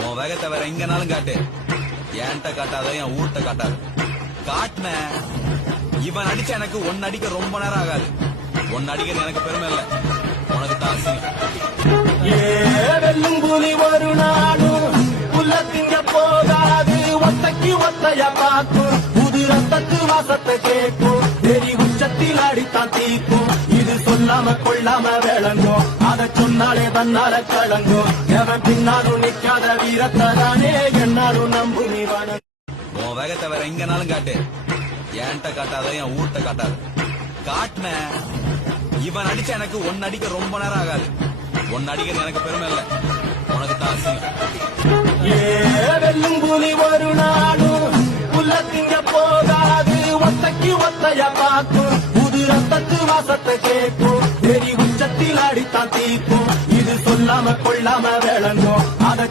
உன் வேகத்தை வேற எங்கனாலும் காட்டு. என்கிட்ட காட்டாத, என் ஊர்ட்ட காட்டாது. காட்டுன இவன் அடிச்ச எனக்கு ஒன்னு அடிக்க ரொம்ப நேரம் ஆகாது. ஒன்னு அடிக்கிறது எனக்கு பெருமை இல்ல, உனக்கு தான் வெல்லும் புலி ஒரு நாடும் புல்ல திங்க போகாது. ஒத்தைக்கு ஒத்தைய பார்க்கும், புது ரத்தத்து வாசத்தை கேட்கும். வெறி உச்சத்தில் அடித்தான் தீக்கும். இது சொல்லாம கொள்ளாம விளங்கும், அதை சொன்னாலே தன்னால கலங்கும். எவன் பின்னாலும் நிக்காத வீரத்தை தானே என்னாலும் நம்பு நீ வணங்கும். உன் வேகத்தை வேற எங்கனாலும் காட்டு. என்கிட்ட காட்டாத, என் ஊர்ட்ட காட்டாது. காட்டுன இவன் அடிச்ச எனக்கு ஒன்னு அடிக்க ரொம்ப நேரம் ஆகாது. ஒன்னு அடிக்கிறது எனக்கு பெருமை இல்ல, உனக்கு தான் வெல்லும் புலி ஒரு நாடும் புல்ல திங்க போகாது. ஒத்தைக்கு ஒத்தைய பார்க்கும், புது ரத்தத்து வாசத்தை கேட்கும். வெறி உச்சத்தில் அடித்தான் தீக்கும். இது சொல்லாம கொள்ளாம விளங்கும், அதை